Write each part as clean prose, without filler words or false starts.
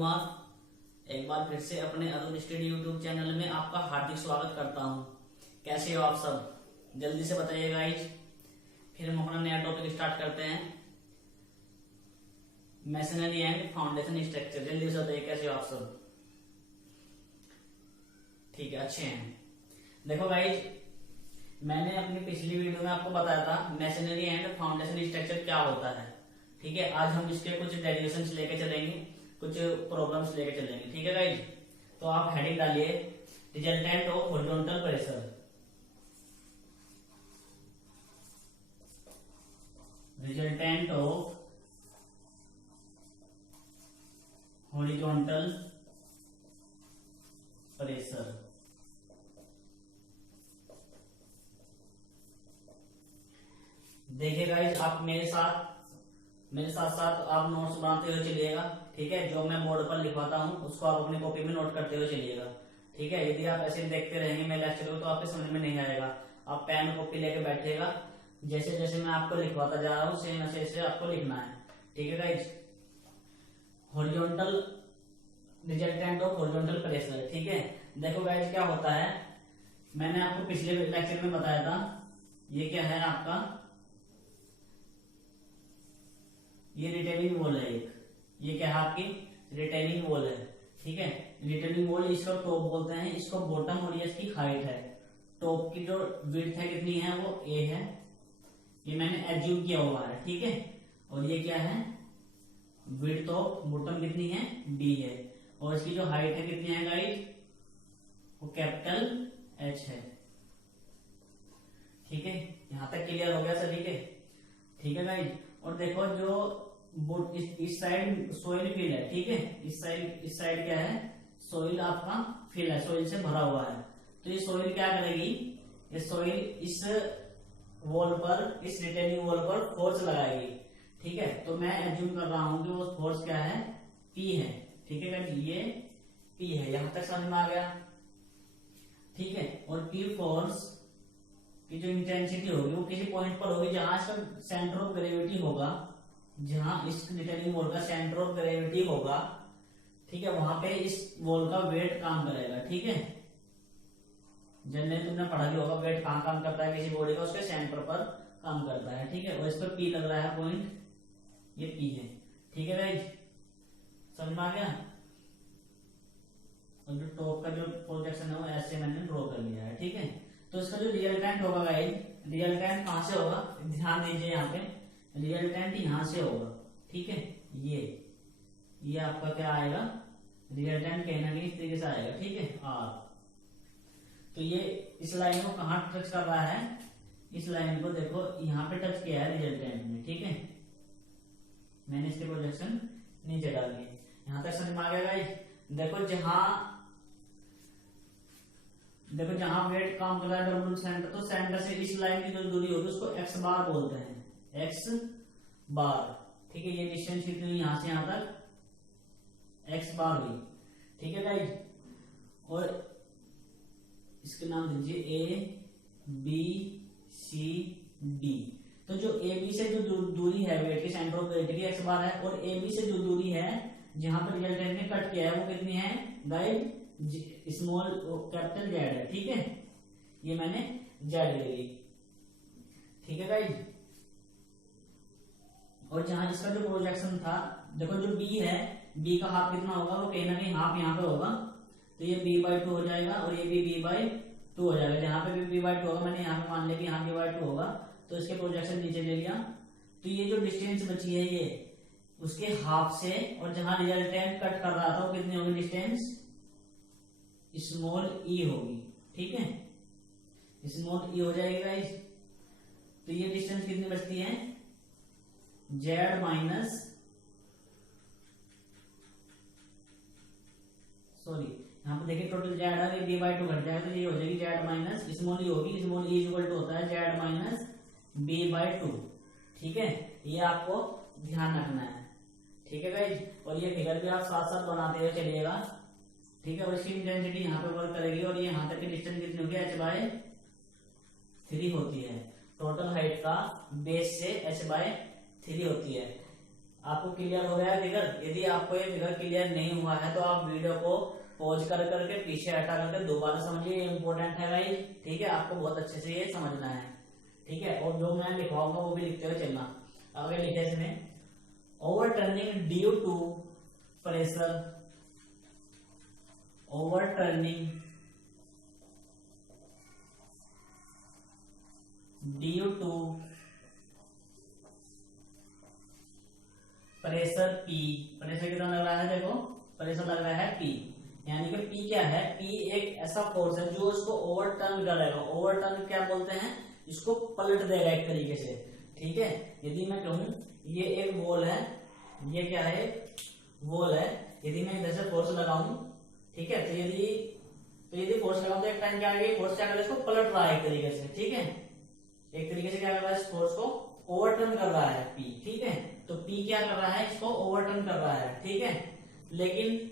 कुमार एक बार फिर से अपने अरुण स्टडी यूट्यूब चैनल में आपका हार्दिक स्वागत करता हूं। कैसे हो आप सब, जल्दी से बताइए गाइस। फिर हम अपना नया टॉपिक स्टार्ट करते हैं, मैसनरी एंड फाउंडेशन स्ट्रक्चर। जल्दी से बताइए कैसे हो आप सब। ठीक है, अच्छे हैं। देखो गाइस, मैंने अपनी पिछली वीडियो में आपको बताया था मैसनरी एंड फाउंडेशन स्ट्रक्चर क्या होता है। ठीक है, आज हम इसके कुछ डेरिवेशंस लेके चलेंगे, कुछ प्रॉब्लम्स लेके चलेंगे। ठीक है गाइज, तो आप हेडिंग डालिए resultant of horizontal pressure. Resultant of horizontal pressure. देखिए गाइज, आप मेरे साथ साथ आप नोट्स बनाते हुए चलिएगा। ठीक है, जो मैं बोर्ड पर लिखवाता हूँ उसको आप अपनी कॉपी में नोट करते हुए चलिएगा। ठीक है, यदि आप ऐसे देखते रहेंगे मेरे लेक्चर को तो आपके समझ में नहीं आएगा। आप पेन कॉपी लेके बैठिएगा, जैसे जैसे मैं आपको लिखवाता जा रहा हूँ सेम ऐसे ऐसे आपको लिखना है। ठीक है guys, horizontal resultant of horizontal pressure. ठीक है, देखो गाइज क्या होता है, मैंने आपको पिछले लेक्चर में बताया था। ये क्या है आपका, ये रिटेनिंग वॉल है एक। ये क्या है आपकी रिटेनिंग वॉल है। ठीक है, रिटेनिंग वॉल इसको टॉप बोलते हैं, इसको बॉटम, और ये इसकी हाइट है। टॉप की जो विड्थ है कितनी है वो a है, ये मैंने एज्यूम किया हुआ है। ठीक है, और ये क्या है विड्थ ऑफ बॉटम कितनी है b है, और इसकी जो हाइट है कितनी है गाइस वो कैपिटल H है। ठीक है, यहां तक क्लियर हो गया सभी के। ठीक है गाइस, और देखो जो इस साइड सोइल फिल है। ठीक है, इस साइड क्या है, सोइल आपका फिल है, सोइल से भरा हुआ है। तो ये सोइल क्या करेगी, ये सोइल इस वॉल पर, इस रिटेनिंग वॉल पर फोर्स लगाएगी। ठीक है, तो मैं एज्यूम कर रहा हूं कि वो फोर्स क्या है, P है। ठीक है गाइस, ये P है, यहां तक समझ में आ गया। ठीक है, और P फोर्स की जो इंटेंसिटी होगी वो किसी पॉइंट पर होगी जहां इसका सेंटर ऑफ ग्रेविटी होगा, जहां इस रिटेनिंग वॉल का सेंटर ऑफ ग्रेविटी होगा। ठीक है, वहां पे इस वॉल का वेट काम करेगा। ठीक है, जनरली तुमने पढ़ा भी होगा वेट कहां काम करता है किसी बॉडी का, उसके सेंटर पर काम करता है। ठीक है, और इस पर P लग रहा है पॉइंट, ये P है। ठीक है गाइज, समझ में आ गया। और जो टॉप का जो प्रोजेक्शन है वो ऐसे मैंने ड्रॉ कर लिया है। ठीक है, तो इसका जो रिजल्टेंट होगा गाइज, रिजल्टेंट कहां से होगा, ध्यान दीजिए यहाँ पे, रिजल्टेंट यहां से होगा। ठीक है, ये आपका क्या आएगा, रिजल्टेंट कहीं ना कहीं इस तरीके से आएगा। ठीक है, R। तो ये इस लाइन को कहां टच कर रहा है, इस लाइन को देखो यहाँ पे टच किया है रिजल्टेंट में। ठीक है, मैंने इसके प्रोजेक्शन नीचे डाल दिए। यहां तक समझ में आ गया गाइज। देखो जहां वेट काम कर रहा है डब्ल्यू सेंटर, तो सेंटर से इस लाइन की जो दूरी होगी उसको x बार बोलते हैं, x बार। ठीक है, ये डिस्टेंस कितनी हुई यहां से यहां तक, x बार हुई। ठीक है गाइज, और इसके नाम दीजिए A B C D। तो जो A B से जो दूरी है वेट की सेंटर ऑफ ग्रेविटी की x बार है, और A B से जो दूरी है जहां पर रिजल्टेंट ने कट किया है वो कितनी है गाइज, स्मॉल कैपिटल Z है। ठीक है, ये मैंने Z ले ली। ठीक है गाइज, और जहां इसका जो प्रोजेक्शन था, देखो जो B है, B का हाफ कितना होगा, वो कहीं ना कहीं हाफ यहाँ पे होगा, तो ये B/2 हो जाएगा, और ये भी B/2 हो जाएगा। जहां पे भी B/2 होगा, मैंने यहाँ पे मान लिया कि यहाँ B/2 होगा, तो इसके प्रोजेक्शन नीचे ले लिया। तो ये जो डिस्टेंस बची है ये उसके हाफ से, और जहां रिजल्टेंट कट कर रहा था वो कितनी होगी डिस्टेंस, स्मॉल e होगी। ठीक है, स्मॉल e हो जाएगी गाइस। तो ये डिस्टेंस कितनी बचती है, z माइनस, सॉरी यहाँ पे देखिए टोटल z है, ये B/2 घट जाएगा, तो ये हो जाएगी z माइनस स्मॉल e होगी। स्मॉल e इक्वल टू होता है z माइनस B/2। ठीक है, ये आपको ध्यान रखना है। ठीक है गाइज, और ये फिगर भी आप साथ साथ बनाते हुए चलिएगा। ठीक है, और इसकी इंटेंसिटी यहाँ पे वर्क करेगी, और ये यहाँ तक की डिस्टेंस कितनी होगी, h/3 होती है। टोटल हाइट का बेस से h/3 होती है। आपको क्लियर हो गया है फिगर? यदि आपको ये फिगर क्लियर नहीं हुआ है तो आप वीडियो को पॉज कर करके पीछे हटा करके दोबारा समझिए, इंपॉर्टेंट है भाई। ठीक है, आपको बहुत अच्छे से ये समझना है। ठीक है, और जो मैं लिखवाऊंगा वो भी लिखते हुए चलना। आगे लिखे इसमें, overturning due to pressure, overturning due to pressure P। Pressure कितना लग रहा है? देखो प्रेशर लग रहा है P, यानी कि P क्या है? P एक ऐसा फोर्स है जो इसको ओवरटर्न करेगा। ओवरटर्न क्या बोलते हैं? इसको पलट देगा एक तरीके से। ठीक है, यदि मैं कहूं ये एक बॉल है, ये क्या है? बॉल है। यदि मैं इधर से फोर्स लगाऊं, ठीक है, तो यदि फोर्स लगाऊं तो एक टाइम क्या आएगा? फोर्स क्या करेगा? इसको पलट रहा है एक तरीके से। ठीक है, एक तरीके से क्या कर रहा है? इस फोर्स को ओवरटर्न कर रहा है P। ठीक है, तो P क्या कर रहा है? इसको ओवरटर्न कर रहा है। ठीक है, लेकिन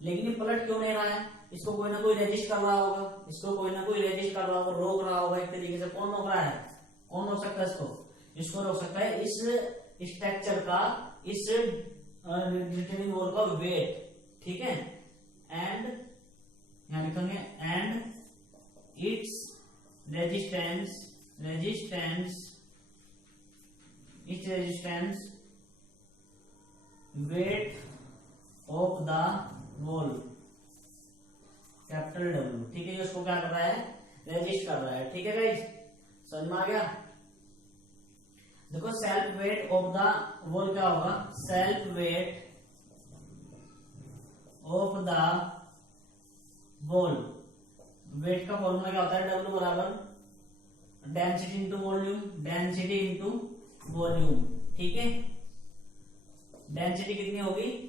लेकिन ये पलट क्यों नहीं रहा है? इसको कोई ना कोई रेजिस्ट कर रहा होगा, इसको कोई ना कोई रेजिस्ट कर रहा होगा, रोक रहा होगा एक तरीके से। कौन रोक रहा है? कौन रोक सकता है इसको? इसको रोक सकता है इस स्ट्रक्चर का, इस रिटर्निंग वॉल का वेट। ठीक है, एंड यहां लिखेंगे and its resistance wait of the wall, capital W। ठीक है, ये उसको क्या कर रहा है? रेजिस्ट कर रहा है। ठीक है गाइस, समझ में आ गया? देखो self weight of the wall क्या होगा? Self weight of the wall, weight का फॉर्मूला क्या होता है? W बराबर density into volume, density into volume. ठीक है, डेंसिटी कितनी होगी?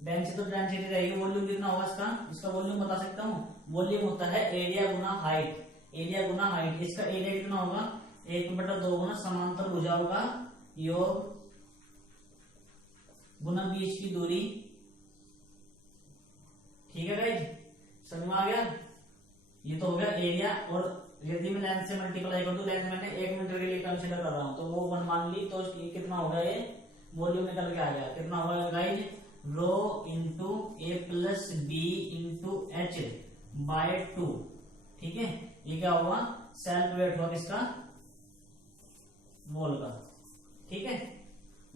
डेंसिटी तो डेंसिटी रहेगी। वॉल्यूम कितना होगा इसका? इसका वॉल्यूम बता सकता हूँ। वॉल्यूम होता है एरिया गुना हाइट, एरिया गुना हाइट। इसका एरिया कितना होगा? 1/2 गुना समांतर भुजाओं का योग गुना बीच की दूरी। ठीक है गाइस, समझ में आ गया? ये तो हो गया एरिया। और यदि मैं लेंथ से मल्टीप्लाई कर दूं, लेंथ मैंने 1 मीटर के लिए कंसीडर कर रहा हूं, तो वो 1 मान ली, तो कितना होगा? ये वॉल्यूम निकल के आ गया। कितना होगा guys? Rho into a plus b into H by 2। ठीक है, ये क्या होगा? सेल्फ वेट होगा किसका? वॉल का। ठीक है,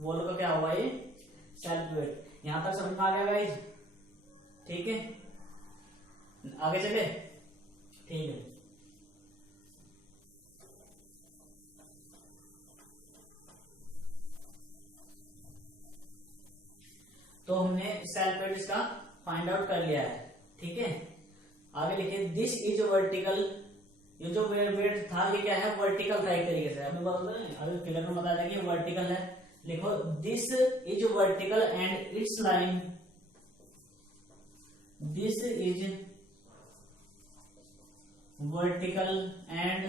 वॉल का क्या होगा? ये सेल्फ वेट। यहां तक समझ में आ गया गाइस? ठीक है, आगे चले। ठीक है, तो हमने सेल्फ वेट इसका फाइंड आउट कर लिया है। ठीक है, आगे लिखिए दिस इज वर्टिकल। ये जो वेट था ये क्या है? वर्टिकल था एक तरीके से। अभी बोल रहे हैं, अभी फिगर में बता दें कि वर्टिकल है। लिखो this is vertical and it's line, this is vertical and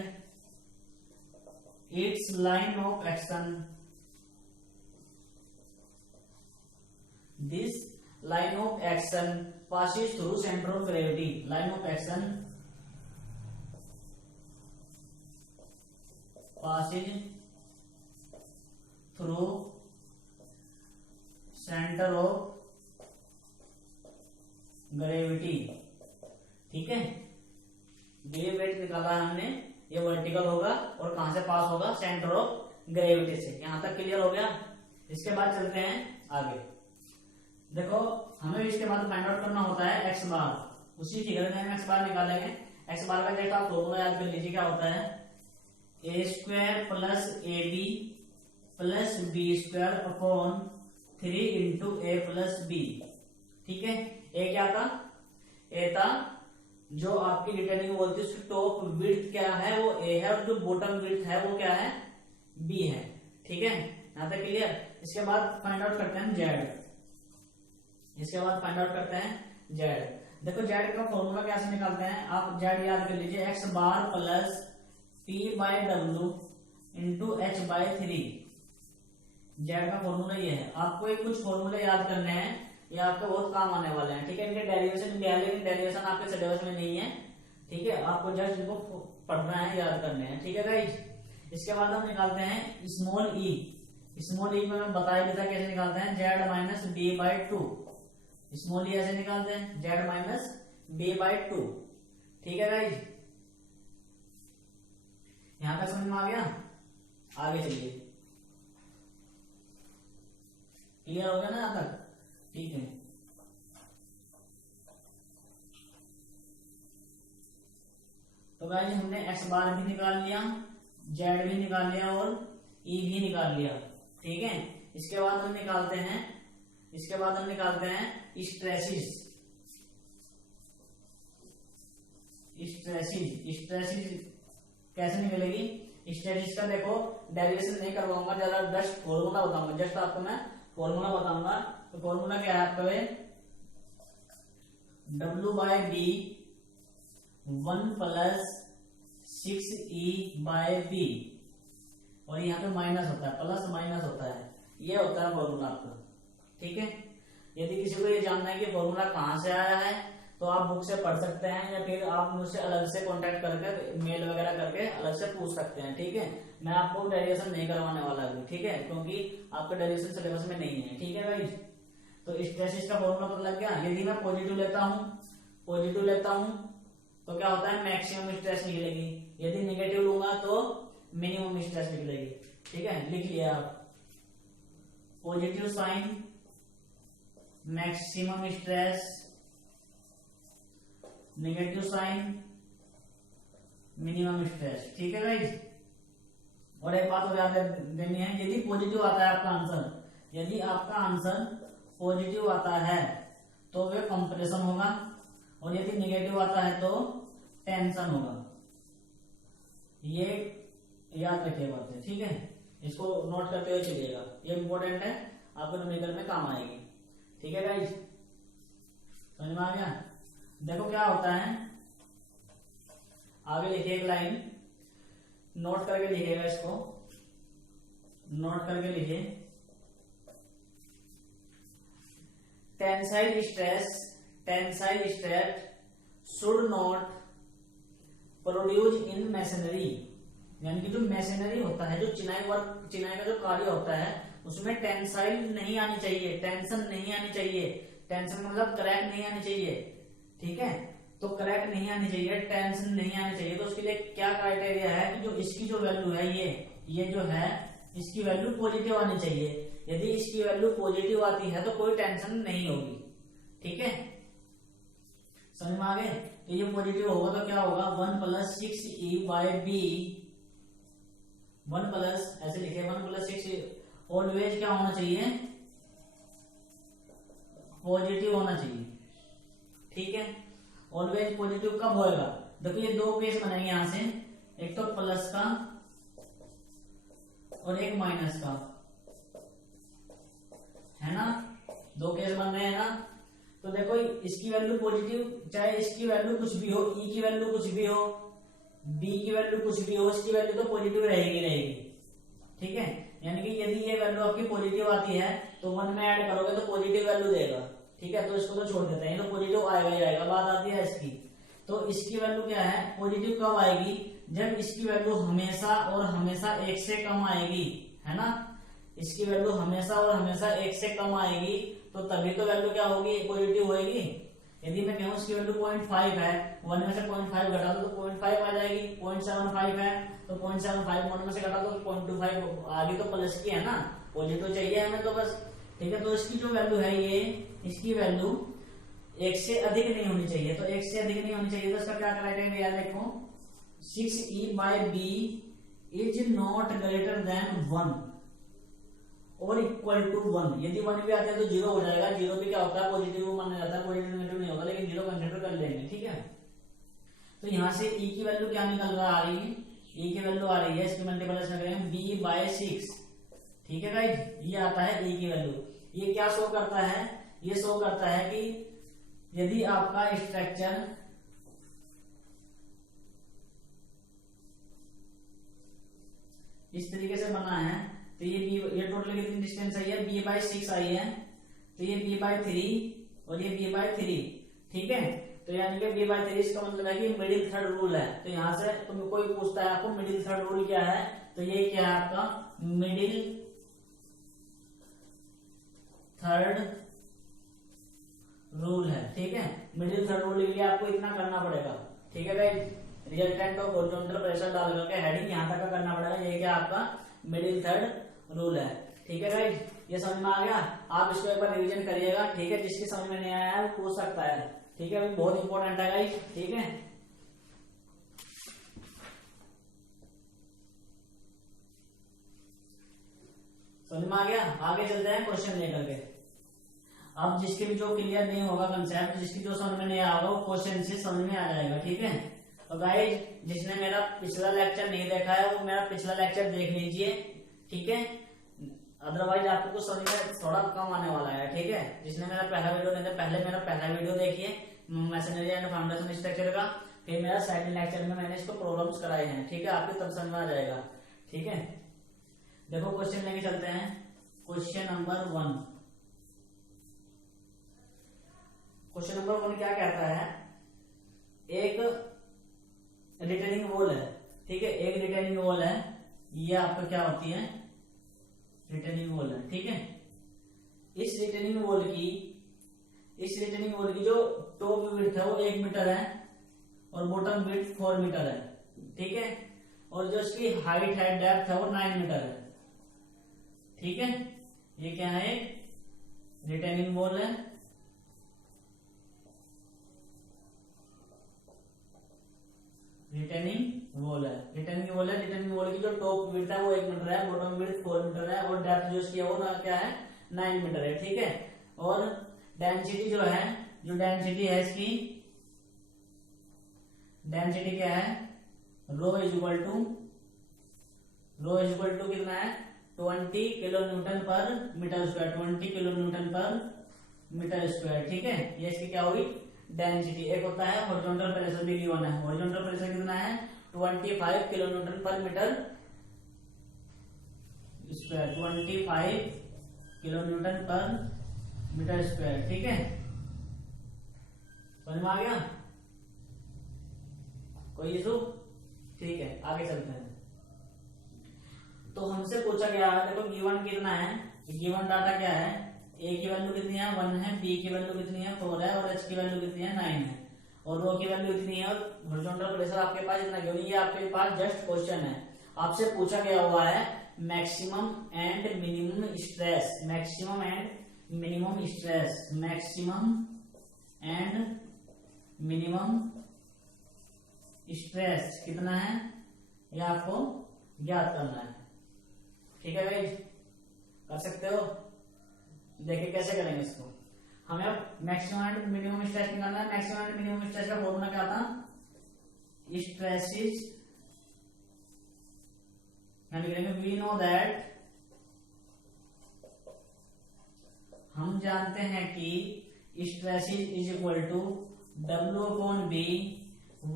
it's line of action, this line of action passes through center of gravity, line of action passes through center of gravity। ठीक है, ये wait निकाला है हमने, ये vertical होगा और कहां से पास होगा? सेंटर ऑफ ग्रेविटी से। यहां तक क्लियर हो गया? इसके बाद चलते हैं आगे। देखो हमें इसके बाद फाइंड आउट करना होता है एक्स बार। उसी फिगर में हम एक्स बार निकालेंगे। एक्स बार का जैसा आप फॉर्मूला याद कर लीजिए, क्या होता है? a² plus AB plus B² upon 3 into A plus B। ठीक है, ए क्या था? ए था जो आपकी रिटर्निंग वॉल थी, उसकी टॉप विड्थ क्या है? वो ए है, और जो बॉटम विड्थ है वो क्या है? बी है। ठीक है, यहां तक क्लियर? इसके बाद फाइंड आउट करते हैं जेड। इसके बाद फाइंड आउट करते हैं जेड। देखो जेड का फॉर्मूला कैसे निकालते हैं? आप जेड याद कर लीजिए, x bar plus P by W into H by 3। Z का फॉर्मूला ये है। आपको एक कुछ फॉर्मूले याद करने हैं, ये आपको बहुत काम आने वाले हैं। ठीक है, इनके डेरिवेशन भी है, लेकिन डेरिवेशन आपके सिलेबस में नहीं है। ठीक है, आपको जस्ट इनको पढ़ना है, याद करने हैं, ठीक है गाइज। इसके बाद हम निकालते हैं स्मॉल ई। स्मॉल ई में मैं बताया भी था कैसे निकालते हैं, z minus b by two. Small e ऐसे निकालते हैं, z minus b by two, ठीक है गाइज। यहां तक समझ में आ गया, आगे चलिए, क्लियर हो गया ना यहां तक, ठीक है। तो गाइस हमने एक्स बार भी निकाल लिया, जेड भी निकाल लिया और ई भी निकाल लिया, ठीक है। इसके बाद हम निकालते हैं स्ट्रेसिस। कैसे निकलेगी स्ट्रेसिस का, देखो डेरिवेशन नहीं करवाऊंगा, ज्यादा जस्ट फॉर्मूला बताऊंगा, जस्ट आपको मैं फॉर्मूला बताऊंगा। तो फॉर्मूला क्या है आपका, W by B 1 plus 6E by B, और यहाँ पे माइनस होता है, प्लस माइनस होता है, ये होता है फॉर्मूला आपका, ठीक है। यदि किसी को ये जानना है कि फॉर्मूला कहाँ से आया है तो आप बुक से पढ़ सकते हैं, या फिर आप मुझसे अलग से कांटेक्ट करके मेल वगैरह करके अलग से पूछ सकते हैं, ठीक है। मैं आपको डेरिवेशन नहीं करवाने वाला हूँ, ठीक है, क्योंकि आपका डेरिवेशन सिलेबस में नहीं है, ठीक है भाई। तो स्ट्रेसिस का फॉर्मूला पता लग गया। यदि मैं पॉजिटिव लेता हूं तो क्या होता है, मैक्सिमम स्ट्रेस निकलेगी। यदि नेगेटिव लूंगा तो मिनिमम स्ट्रेस निकलेगी, ठीक है। लिख लिया आप, positive sign maximum stress, negative sign minimum stress, ठीक है गाइस। और एक बात और याद देनी है, यदि पॉजिटिव आता है आपका आंसर, यदि आपका आंसर पॉजिटिव आता है तो वह कंप्रेशन होगा, और यदि नेगेटिव आता है तो टेंशन होगा। ये याद रखिए बातें, ठीक है, इसको नोट करते हुए चलिएगा, ये इंपॉर्टेंट है, आपको न्यूमेरिकल में काम आएगी, ठीक है गाइस। समझ में आ गया। देखो क्या होता है, आगे लिखिए एक लाइन, नोट करके लिखिएगा, इसको नोट करके लिखिए। Tensile stress should not produce in masonry, यानी कि जो मैसनरी होता है, जो चिनाई का जो कार्य होता है, उसमें टेंसाइल नहीं आनी चाहिए, टेंशन नहीं आनी चाहिए। टेंशन मतलब क्रैक नहीं आनी चाहिए, ठीक है। तो क्रैक नहीं आनी चाहिए, टेंशन नहीं आनी चाहिए, तो उसके लिए क्या क्राइटेरिया है कि जो इसकी जो वैल्यू है, ये जो है इसकी वैल्यू पॉजिटिव आनी चाहिए। यदि इसकी वैल्यू पॉजिटिव आती है तो कोई टेंशन नहीं होगी, ठीक है, समझ में आ गए। तो ये पॉजिटिव होगा तो क्या होगा, 1 plus 6E by B, 1 plus ऐसे लिखे 1 प्लस 6 ऑलवेज क्या होना चाहिए, पॉजिटिव होना चाहिए, ठीक है। ऑलवेज पॉजिटिव कब होएगा, देखो ये दो केस बनेंगे यहां से, एक तो प्लस का और एक माइनस का, है ना, दो केस बन रहे हैं ना। तो देखो इसकी वैल्यू पॉजिटिव, चाहे इसकी वैल्यू कुछ भी हो, ई की वैल्यू कुछ भी हो, बी की वैल्यू कुछ भी हो, इसकी वैल्यू तो पॉजिटिव रहेगी, ठीक है। यानी कि यदि ये वैल्यू आपकी पॉजिटिव आती है तो 1 में ऐड करोगे तो पॉजिटिव वैल्यू देगा, ठीक है। तो इसको तो छोड़ देते हैं, तो पॉजिटिव आएगा ही आएगा। बात आती है इसकी, तो इसकी वैल्यू क्या है, पॉजिटिव कब आएगी, जब इसकी वैल्यू हमेशा और हमेशा 1 से कम आएगी, है ना। इसकी वैल्यू हमेशा और हमेशा 1 से कम आएगी तो तभी तो वैल्यू क्या होगी, पॉजिटिव होगी। यदि मैं कहूँ इसकी वैल्यू 0.5 है, 1 में से 0.5 घटा दो तो 0.5 आ जाएगी, 0.75 है तो 0.75 1 में से घटा दो तो 0.25 आगे तो प्लस की है ना, पॉजिटिव चाहिए हमें तो बस, ठीक है। तो इसकी जो वैल्यू है, ये इसकी वैल्यू 1 से अधिक नहीं होनी चाहिए, तो 1 से अधिक नहीं होनी चाहिए, तो इसका क्या क्राइटेरिया है, देखो 6E by B is not greater than 1 और इक्वल टू 1। यदि 1 भी आता है तो 0 हो जाएगा, 0 भी क्या होता है, पॉजिटिव माना जाता है, पॉजिटिव नेगेटिव नहीं होगा, लेकिन 0 कंसिडर कर लेंगे, ठीक है। तो यहां से E की वैल्यू क्या निकल रहा आ रही है, E की वैल्यू आ रही है, इसकी मल्टीप्लिकेशन करेंगे B बाय 6, ठीक है गाइज, ये आता है E की वैल्यू। ये क्या शो करता है, ये शो करता है कि यदि आपका स्ट्रक्चर इस तरीके से बना है तो ये टोटल कितनी डिस्टेंस आई है, B बाय 6 आई है, तो ये B बाय 3 और ये B बाय 3, ठीक है। तो यानी कि b/3 इसका मतलब है कि मिडिल थर्ड रूल है। तो यहाँ से तुम्हें कोई पूछता है आपको मिडिल थर्ड रूल क्या है, तो ये क्या है आपका मिडिल थर्ड रूल है। ठीक है, मिडिल थर्ड रूल के लिए आपको इतना करना पड़ेगा। ठीक है भाई, रिजल्टेंट ऑफ हॉरिजॉन्टल प्रेशर डाल करके हेडिंग यहाँ तक का करना पड़ेगा। ये क्या आपका मिडिल थर्ड रूल है। ठीक है भाई, ये समझ में आ गया। आप इसको एक बार रिवीजन करिएगा। ठीक है, जिसकी समझ में नहीं आया है वो पूछ सकता है। ठीक है, बहुत इंपॉर्टेंट है गाइस। ठीक है, समझ में आ गया। आगे चलते हैं क्वेश्चन लेकर के। अब जिसके भी जो क्लियर नहीं होगा कंसेप्ट, जिसकी जो समझ में नहीं आएगा वो क्वेश्चन से समझ में आ जाएगा। ठीक है, तो गाइस जिसने मेरा पिछला लेक्चर नहीं देखा है वो मेरा पिछला लेक्चर देख लीजिए। ठीक है, अदरवाइज आपको कुछ समझ में थोड़ा कम आने वाला है। ठीक है, जिसने मेरा पहला वीडियो नहीं देखा, पहले मेरा पहला वीडियो देखिए मैसनरी एंड फाउंडेशन स्ट्रक्चर का, फिर मेरा सेकंड लेक्चर में मैंने इसको प्रॉब्लम्स कराए हैं। ठीक है, आपको तब समझ में आ जाएगा। ठीक है, देखो क्वेश्चन लेके चलते हैं। Question number 1। क्वेश्चन नंबर 1 क्या कहता है, एक रिटेनिंग वॉल है। ठीक है, एक रिटेनिंग वॉल है, ये आपका क्या होती है रिटेनिंग वॉल है। ठीक है, इस रिटेनिंग वॉल की जो टॉप विड्थ है वो 1 मीटर है और बॉटम विड्थ 4 मीटर है। ठीक है, और जो इसकी हाइट है डेप्थ है वो 9 मीटर है। ठीक है, ये क्या है रिटेनिंग वॉल है। रिटेनिंग वॉल है, रिटेनिंग वॉल है। रिटेनिंग वॉल की जो टॉप विड्थ है वो 1 मीटर है, बॉटम विड्थ 4 मीटर है और डेप्थ जो इसकी है वो क्या है 9 मीटर है। ठीक है, और डेंसिटी जो है, जो डेंसिटी है इसकी डेंसिटी क्या है, रो इज इक्वल टू कितना है 20 किलो न्यूटन पर मीटर स्क्वायर, 20 किलो न्यूटन पर मीटर स्क्वायर। ठीक है, ये इसकी क्या हुई डेंसिटी। एक होता है हॉरिजॉन्टल प्रेशर भी गिवन है, हॉरिजॉन्टल प्रेशर कितना है 25 किलो न्यूटन पर मीटर स्क्वायर, 25 किलो न्यूटन पर मीटर स्क्वायर। ठीक है, समझ में आ गया, कोई इशू। ठीक है, आगे चलते हैं। तो हमसे पूछा गया है, देखो गिवन कितना है, गिवन डाटा क्या है, ए की वैल्यू कितनी है 1 है, बी की वैल्यू कितनी है 4 है और एच की वैल्यू कितनी है 9 है और रो की वैल्यू कितनी है और हॉरिजॉन्टल प्रेशर आपके पास इतना क्यों नहीं, ये आपके पास जस्ट क्वेश्चन है। आपसे पूछा गया हुआ है maximum and minimum stress, maximum and minimum stress, maximum and minimum stress कितना है ये आपको ज्ञात करना है। ठीक है भाई, कर सकते हो। देखिए कैसे करेंगे इसको। हमें अब मैक्सिमम एंड मिनिमम स्ट्रेस निकालना है। मैक्सिमम एंड मिनिमम स्ट्रेस का फॉर्मूला क्या था, स्ट्रेसिस निकलेंगे। वी नो दैट, हम जानते हैं कि stresses is equal to W upon B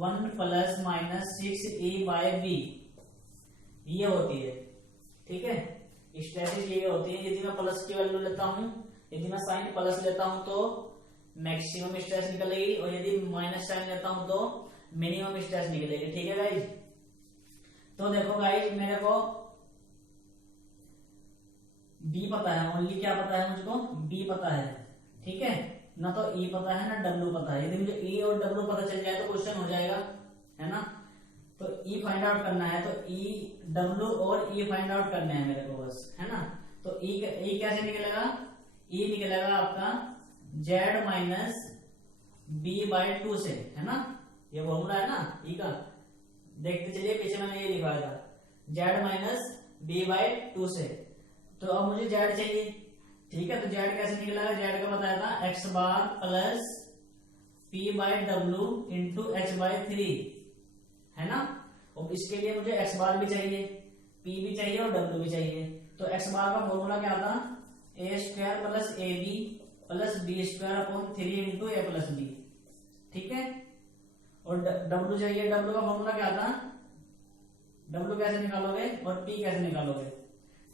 1 plus minus 6E/B ये होती है। ठीक है, स्ट्रेसिस ये होती है। यदि मैं प्लस की वैल्यू लेता हूं, यदि मैं साइन प्लस लेता हूं तो मैक्सिमम स्ट्रेस निकलेगी और यदि माइनस साइन लेता हूं तो मिनिमम स्ट्रेस निकलेगी। ठीक है गाइज, तो देखो गाइज मेरे को बी पता है, ओनली क्या पता है मुझको बी पता है। ठीक है, ना तो ई पता है ना डब्ल्यू पता है। यदि मुझे ई और डब्ल्यू पता चल जाए तो क्वेश्चन हो जाएगा, है ना। तो ई फाइंड आउट करना है, तो ई डब्ल्यू और ई फाइंड आउट करने हैं मेरे को बस, है ना। तो ई कैसे निकलेगा, ई निकलेगा आपका जेड माइनस B/2 से, है ना। ये फॉर्मूला है ना ई का, देखते चलिए पीछे मैंने ये लिखा था जेड माइनस B/2 से। तो अब मुझे जेड चाहिए। ठीक है, तो जेड कैसे निकलेगा, जेड का बताया था x बार प्लस P/W इंटू h/3, है ना। और इसके लिए मुझे x बार भी चाहिए, P भी चाहिए और W भी चाहिए। तो x बार का फॉर्मूला क्या था, a² plus AB plus B² upon 3 into A plus B। ठीक है, और W चाहिए, W का फॉर्मूला क्या था, W कैसे निकालोगे और P कैसे निकालोगे।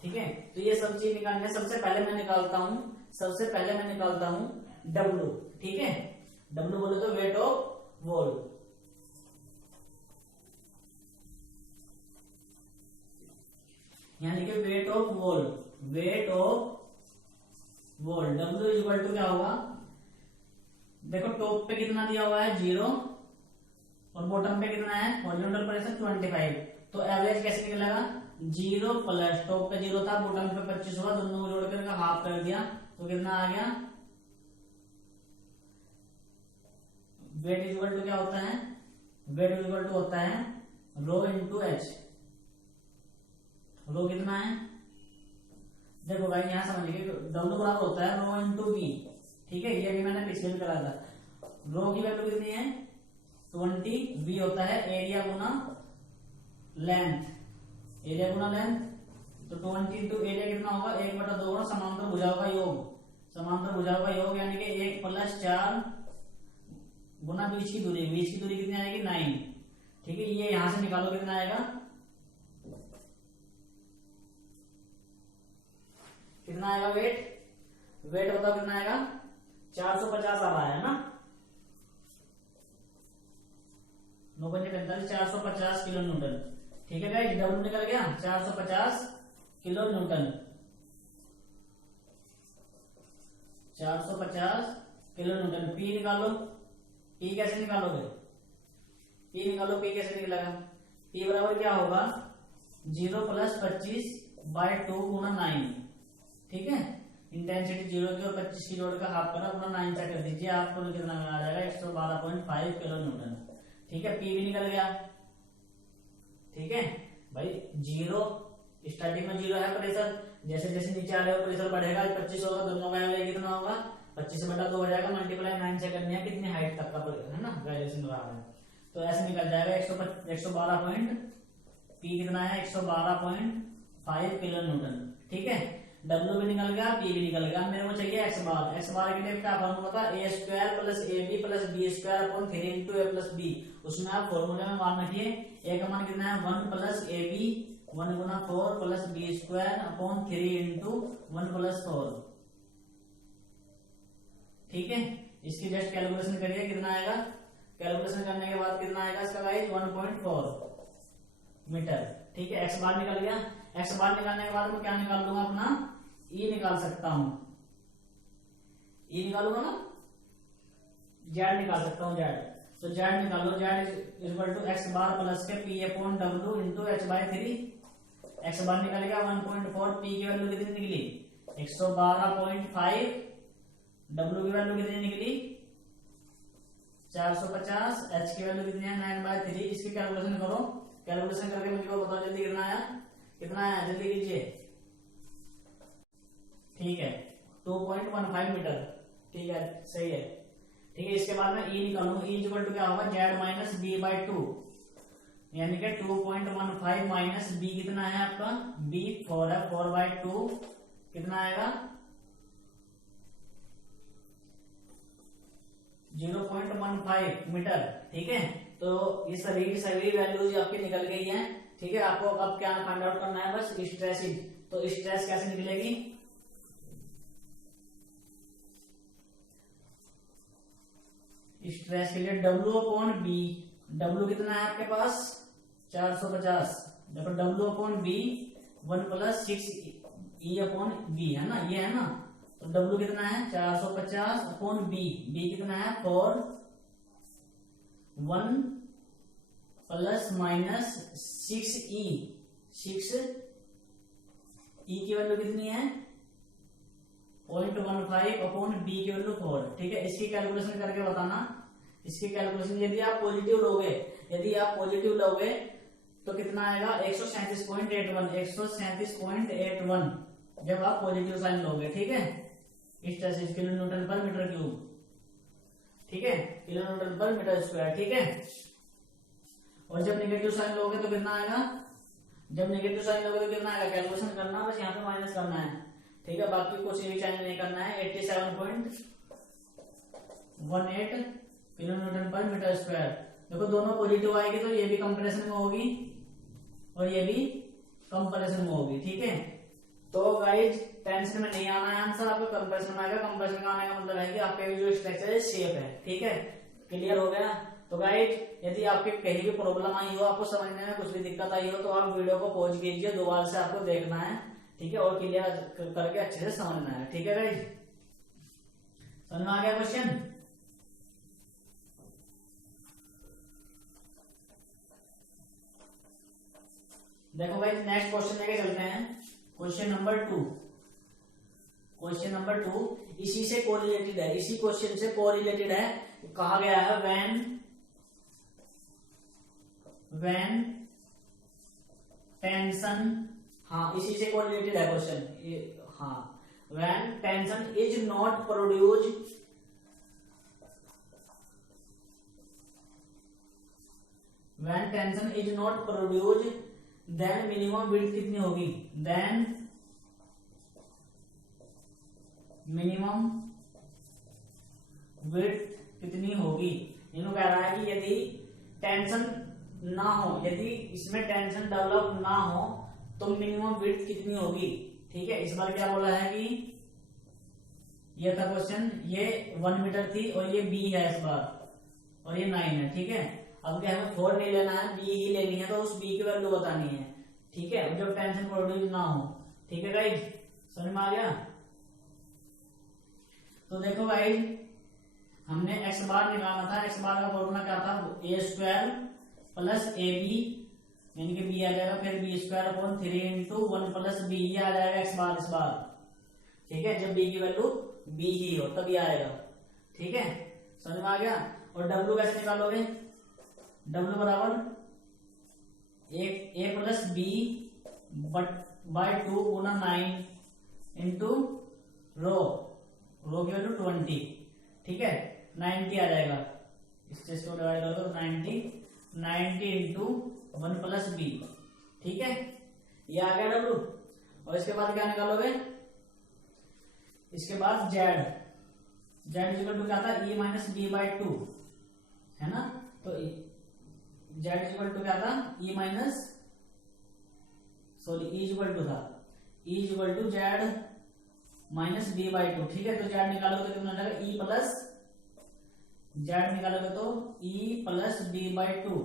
ठीक है, तो ये सब चीज निकालने सबसे पहले मैं निकालता हूं W। ठीक है, W बोले तो weight of weight of wall. W equal to क्या होगा, देखो टॉप पे कितना दिया हुआ है 0 और बॉटम पे कितना है हॉरिजॉन्टल प्रेशर 25, तो एवरेज कैसे निकलेगा 0 प्लस टॉप पे 0 था बॉटम पे 25 हुआ, दोनों को जोड़ कर हाफ कर दिया तो कितना आ गया। वेट इक्वल टू क्या होता है, वेट इक्वल टू होता है रो इंटू एच। रो कितना है, देखो भाई यहां समझिए W बराबर होता है रो इंटू वी, ठीक है, ये भी मैंने पिछले में करा था। रो की वैल्यू कितनी है 20, वी होता है एरिया गुना लेंथ, एरिया गुना लेंथ, तो 20 इंटू एरिया कितना होगा 1/2 गुना समांतर भुजाओं का योग, समांतर भुजाओं का योग यानी कि 1 + 4 गुना बीच की दूरी, बीच की दूरी कितनी आएगी 9, ठीक है, ये यहां से निकालो कितना आएगा, कितना आएगा वेट, वेट बताओ कितना आएगा 450 आ रहा है ना, 9×45 450 किलो न्यूटन, ठीक है गाइस, डब्ल्यू निकल गया 450 kilo Newton, 450 kilo Newton. P निकालो, पी कैसे निकालोगे, पी निकालो, पी कैसे निकलेगा, पी बराबर क्या होगा 0 + 25/2 गुना 9, ठीक है, इंटेंसिटी 0 की और 25 की जोड़ का हाफ करा अपना 9 से कर दीजिए, आपको कितना आ जाएगा 112.5 किलो न्यूटन, ठीक है, पी भी निकल गया, ठीक है भाई। 0 स्टार्टिंग में 0 है प्रेशर, जैसे जैसे नीचे आ रहे हो प्रेशर बढ़ेगा, 25 होगा, दोनों का एवरेज कितना होगा 25/2 हो जाएगा, मल्टीप्लाई 9 से करनी है कितनी हाइट तक का है ना ग्रेजुएशन रहा है, तो ऐसे निकल जाएगा 112 पी कितना है 112.5 किलो न्यूटन, ठीक है। डब्ल्यू भी निकल गया, पी भी निकल गया, मेरे को चाहिए एक्स बार। एक्स बार के लिए क्या फॉर्मूला था a² + ab + b² 3 × a + b, उसमें आप फॉर्मूले में मान रखिए a का मान कितना है 1 + ab 1 × 4 + b² 3 × 1 + 4, ठीक है। इसकी जस्ट कैलकुलेशन करिए कितना आएगा, कैलकुलेशन करने के बाद कितना आएगा इसका गाइस 1.4 मीटर, ठीक है। एक्स बार निकल गया, एक्स बार निकालने के बाद मैं क्या निकाल लूंगा अपना ई निकाल सकता हूं, ई निकालूंगा ना, जेड निकाल सकता हूं, जेड, तो जेड निकालो, Z equal to x bar plus K p/w into h/3, x बार निकल गया 1.4, पी की वैल्यू कितनी निकली 112.5, डब्ल्यू की वैल्यू कितनी निकली 450, एच की वैल्यू कितनी है 9/3, इसकी कैलकुलेशन करो, कैलकुलेशन करके मुझे बताओ जल्दी कितना आया, कितना आया जल्दी कीजिए, ठीक है 2.15 मीटर, ठीक है सही है, ठीक है। इसके बाद में ई निकालूंगा, ई इक्वल टू क्या होगा z - b/2, यानी कि 2.15 माइनस b कितना है आपका b 4 है, 4/2 कितना आएगा 0.15 मीटर, ठीक है। तो ये सभी की सभी वैल्यूज आपकी निकल गई हैं, ठीक है। आपको अब क्या फाइंड आउट करना है बस स्ट्रेस, तो स्ट्रेस कैसे निकलेगी, स्ट्रेस के लिए W/B, W कितना है आपके पास 450, देखो W/B 1 + 6E/B है ना, ये है ना, तो W कितना है 450/B, B कितना है 4, 1 ± 6E, 6E की वैल्यू कितनी है 0.15/B की वैल्यू 4, ठीक है। इसकी कैलकुलेशन करके बताना, इसकी कैलकुलेशन यदि आप पॉजिटिव लोगे, यदि आप पॉजिटिव लोगे तो कितना आएगा 137.81, 137.81 जब आप पॉजिटिव साइन लोगे, ठीक है, स्ट्रेस किलो न्यूटन पर मीटर क्यूब, ठीक है, किलो न्यूटन पर मीटर स्क्वायर, ठीक है। और जब नेगेटिव साइन लोगे तो कितना आएगा, जब नेगेटिव साइन लोगे तो कितना आएगा, कैलकुलेशन करना बस यहाँ पे माइनस करना है, ठीक है, बाकी कुछ भी चेंज नहीं करना है। 87.18 किलो न्यूटन पर मीटर स्क्वायर, देखो दोनों पॉजिटिव आएगी तो ये भी कंपैरिजन में होगी और ये भी कंपैरिजन में होगी, ठीक है। तो गाइज टेंशन में नहीं आना है आंसर, आपको कंपैरिजन में आएगा, कंपैरिजन में आने का मतलब है कि आपका जो स्ट्रक्चर है शेप है, ठीक है, क्लियर हो गया। तो गाइज यदि आपके कहीं भी प्रॉब्लम आई हो, आपको समझने में कुछ भी दिक्कत आई हो, तो आप वीडियो को पॉज कीजिए, दोबारा से आपको देखना है, ठीक है, और क्लियर करके अच्छे से समझना है। ठीक है गाइज, समझ में आ गया क्वेश्चन? देखो भाई नेक्स्ट क्वेश्चन लेके चलते हैं। क्वेश्चन नंबर 2, क्वेश्चन नंबर 2 इसी से कोरिलेटेड है, इसी क्वेश्चन से कोरिलेटेड है। कहा गया है व्हेन टेंशन, हाँ इसी से कोरिलेटेड है क्वेश्चन। हाँ, when tension is not produced, when tension is not produced then minimum width कितनी होगी? देन मिनिमम विड्थ कितनी होगी? इन्होंने कह रहा है कि यदि टेंशन ना हो, यदि इसमें टेंशन डेवलप ना हो तो मिनिमम विड्थ कितनी होगी? ठीक है, इस बार क्या बोला है कि ये था क्वेश्चन, ये 1 मीटर थी और ये बी है इस बार, और ये 9 है। ठीक है, अब क्या हमें 4 नहीं लेना है, बी ही लेनी है, तो उस बी की वैल्यू बतानी है। ठीक है, जब टेंशन प्रोड्यूस ना हो। ठीक है गाइज, समझ में आ गया? तो देखो गाइज, हमने एक्स बार निकालना था, एक्स बार का फॉर्मूला क्या था? A square plus A B, यानी कि बी आ जाएगा, फिर B square upon 3 into 1 plus B, ये आ जाएगा एक्स बार इस बार। ठीक है, जब बी की वैल्यू बी ही हो तभी आएगा। ठीक है, समझ में आ गया? और डब्ल्यू कैसे निकालोगे? डब्ल्यू बराबर ए प्लस बी बाय 2 गुना 9 इंटू रो की वैल्यू 20। ठीक है, 90 आ जाएगा, इससे इसको डिवाइड कर दो, 90 इंटू 1 प्लस बी। ठीक है, ये आ गया डब्ल्यू। और इसके बाद क्या निकालोगे? इसके बाद जेड इक्वल टू क्या था? ई माइनस बी बाय 2 है ना, तो जेड इक्वल टू क्या था? E minus, sorry e equal to था, e equal to z minus b by 2। ठीक है, तो जेड निकालोगे तो कितना जाएगा? ई प्लस जेड निकालोगे तो ई प्लस बी बाई 2।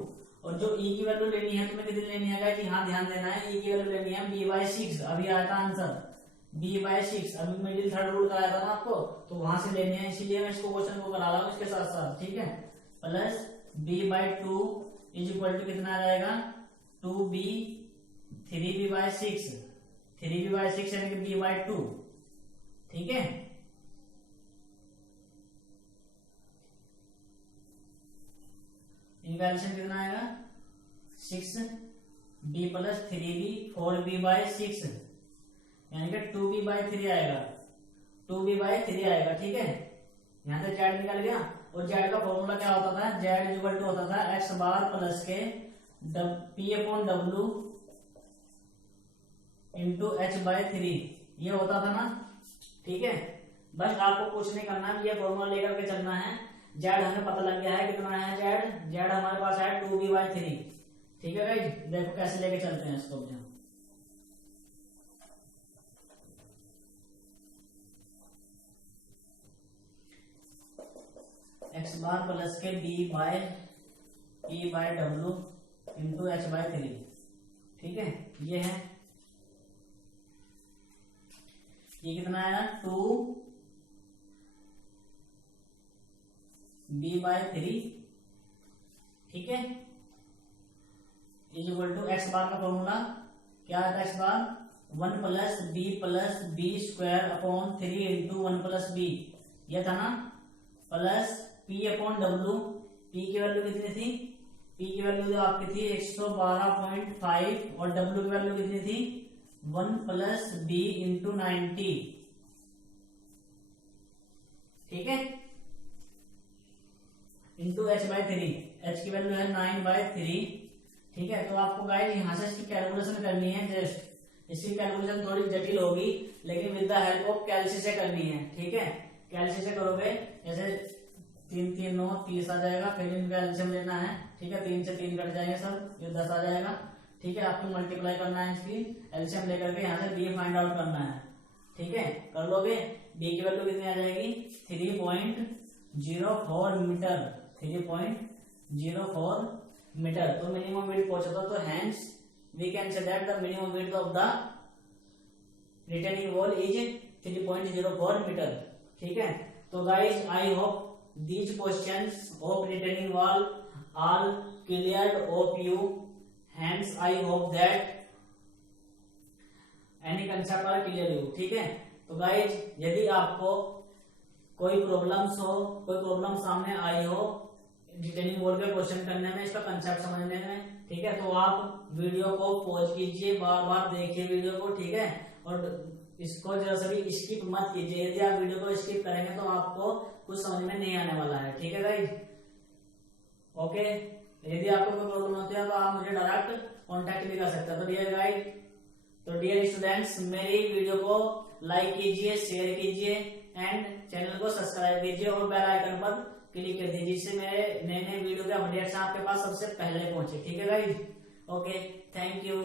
और जो ई की वैल्यू लेनी है तुम्हें कितनी लेनी है कि हाँ ध्यान देना है, ई की वैल्यू लेनी है बी बाई 6। अभी आया था आंसर बी बाई 6, अभी मिडिल थर्ड रूल कराया था ना आपको, तो वहां से लेनी है, इसीलिए मैं इसको क्वेश्चन को करा रहा हूं इसके साथ साथ। ठीक है, plus B by 2 is equal to कितना आ जाएगा? 2b 3b by 6, 3b by 6 यानी कि b बाई 2। ठीक है, इनका एडिशन कितना आएगा? 6b plus 3b 4b by 6 यानी कि 2b बाई 3 आएगा, 2b बाई 3 आएगा। ठीक है, यहां से जेड निकल गया। और जेड का फॉर्मूला क्या होता था? जेड इक्वल टू होता था एक्स बार प्लस के P upon W into H by 3, ये होता था ना। ठीक है, बस आपको कुछ नहीं करना है, ये फॉर्मूला लेकर के चलना है। जेड हमें पता लग गया है कितना है जेड हमारे पास है 2b बाई 3। ठीक है गाइस, देखो कैसे लेके चलते हैं इसको। X bar plus K B by E by W into H by 3। ठीक है, ये है, ये कितना आया? 2b bye 3। ठीक है, is equal to x bar का फॉर्मूला क्या है? X bar 1 plus B square upon 3 into 1 plus B, ये था ना, plus P upon W. P की वैल्यू कितनी थी? पी की वैल्यू जो आपकी थी 112.5 और डब्ल्यू की वैल्यू कितनी थी? 1 प्लस बी इंटू 90। ठीक है, इंटू एच बाई 3, एच की वैल्यू है 9 बाई 3। ठीक है, तो आपको गाइस यहां से इसकी कैलकुलेशन करनी है। जस्ट इसकी कैलकुलेशन थोड़ी जटिल होगी, लेकिन विद द हेल्प ऑफ कैलसी से करनी है। ठीक है, कैलसी से करोगे, जैसे 3 3 9 30 आ जाएगा, फिर इनका एलसीएम लेना है। ठीक है, 3 से 3 कट जाएंगे सब, ये 10 आ जाएगा। ठीक है, आपको मल्टीप्लाई करना है, इसकी एलसीएम लेकर के यहाँ से बी फाइंड आउट करना है। ठीक है, कर लोगे। बी की वैल्यू कितनी आ जाएगी? 3.04 मीटर, 3.04 मीटर। तो मिनिमम विड्थ पहुंचा था, तो hence we can say that the minimum width of the retaining wall is 3.04 metre. ठीक है, तो guys I hope these questions of retaining wall are cleared of you, hence I hope that any concept are clear you। ठीक है, तो guys यदि आपको कोई problems हो, कोई प्रॉब्लम सामने आई हो रिटेनिंग वॉल के क्वेश्चन करने में, इसका कंसेप्ट समझने में, ठीक है, तो आप वीडियो को पॉज कीजिए, बार बार देखिए वीडियो को। ठीक है, और इसको जरा सा भी स्किप मत कीजिए। यदि आप वीडियो को स्किप करेंगे तो आपको कुछ समझ में नहीं आने वाला है। ठीक है गाइज, ओके। यदि आपको कोई प्रॉब्लम होती है तो आप मुझे डायरेक्ट कॉन्टेक्ट भी कर सकते हैं। तो डियर गाइड, तो डियर स्टूडेंट्स, मेरी वीडियो को लाइक कीजिए, शेयर कीजिए एंड चैनल को सब्सक्राइब कीजिए और बेल आइकन पर क्लिक कर दीजिए, जिससे मेरे नए नए वीडियो के अपडेट्स आपके पास सबसे पहले पहुंचे। ठीक है गाइज, ओके, थैंक यू।